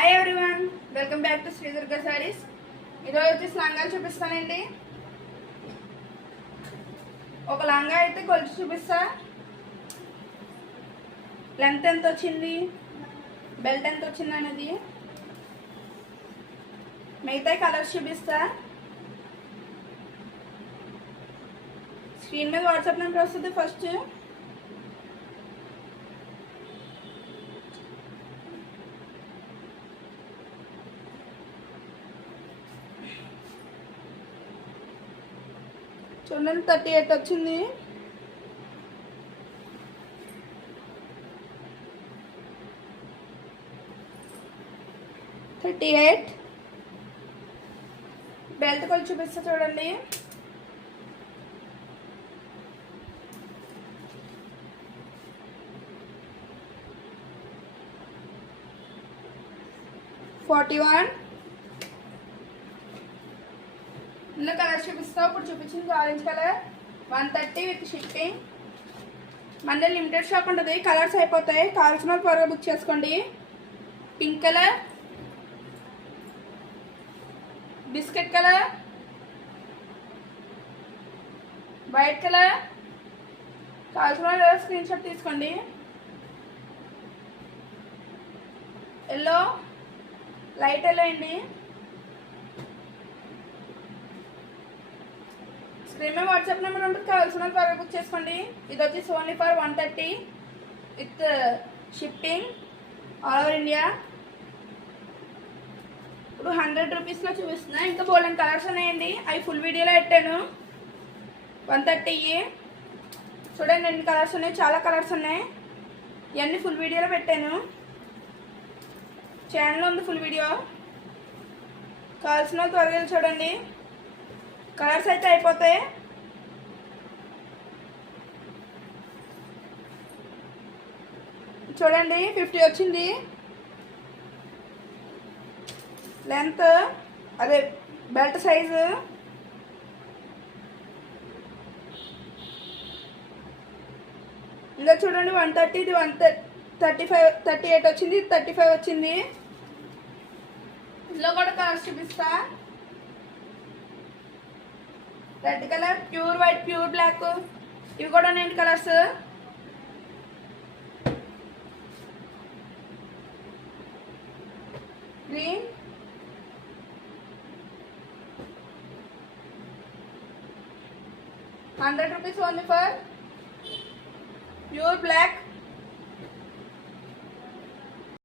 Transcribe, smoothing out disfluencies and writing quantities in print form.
Hi everyone, welcome back to Shri Durga sarees. ఈరోజు వచ్చేసి లంగాలు చూపిస్తానండి. ఒక లంగా అయితే కొలిచి చూపిస్తా. లెంత్ ఎంత వచ్చింది, బెల్ట్ ఎంత వచ్చింది అనేది, మిగతా కలర్స్ చూపిస్తా. స్క్రీన్ మీద వాట్సాప్ నెంబర్ వస్తుంది. ఫస్ట్ చూడండి, 38 వచ్చింది. బెల్ట్ కొలి చూపిస్తా చూడండి. ఇందులో కలర్ చూపిస్తావు. ఇప్పుడు చూపించింది ఆరెంజ్ కలర్, 130 విత్ షిప్పింగ్. మన లిమిటెడ్ షాప్ ఉంటుంది, కలర్స్ అయిపోతాయి. కావాల్సిన వాళ్ళు త్వరగా బుక్ చేసుకోండి. Pink colour, biscuit colour, white colour. కావాల్సిన వాళ్ళు స్క్రీన్ షాట్ తీసుకోండి. ఎల్లో, లైట్ ఎల్లో అండి. స్క్రీన్ మీద వాట్సాప్ నెంబర్ ఉంటుంది, కావాల్సిన త్వరగా బుక్ చేసుకోండి. ఇది వచ్చేసి only for 130 with shipping all over India. ఇప్పుడు 100 రూపీస్లో చూపిస్తున్నా. ఇంకా బోల్డెన్ కలర్స్ ఉన్నాయండి, అవి ఫుల్ వీడియోలో పెట్టాను. 130 చూడండి, ఎన్ని కలర్స్ ఉన్నాయి, చాలా కలర్స్ ఉన్నాయి. ఇవన్నీ ఫుల్ వీడియోలో పెట్టాను, ఛానల్లో ఉంది ఫుల్ వీడియో. కావాల్సిన త్వరగా చూడండి, కలర్స్ అయితే అయిపోతాయి. చూడండి, 50 వచ్చింది లెంత్, అదే బెల్ట్ సైజు. ఇంకా చూడండి, 130, ఇది 135, 38 వచ్చింది, 35 వచ్చింది. ఇందులో కూడా కలర్స్ చూపిస్తా. Red colour, pure white, pure black, ఇవి కూడా ఉన్నాయి colours. Green, ₹100 only for pure black.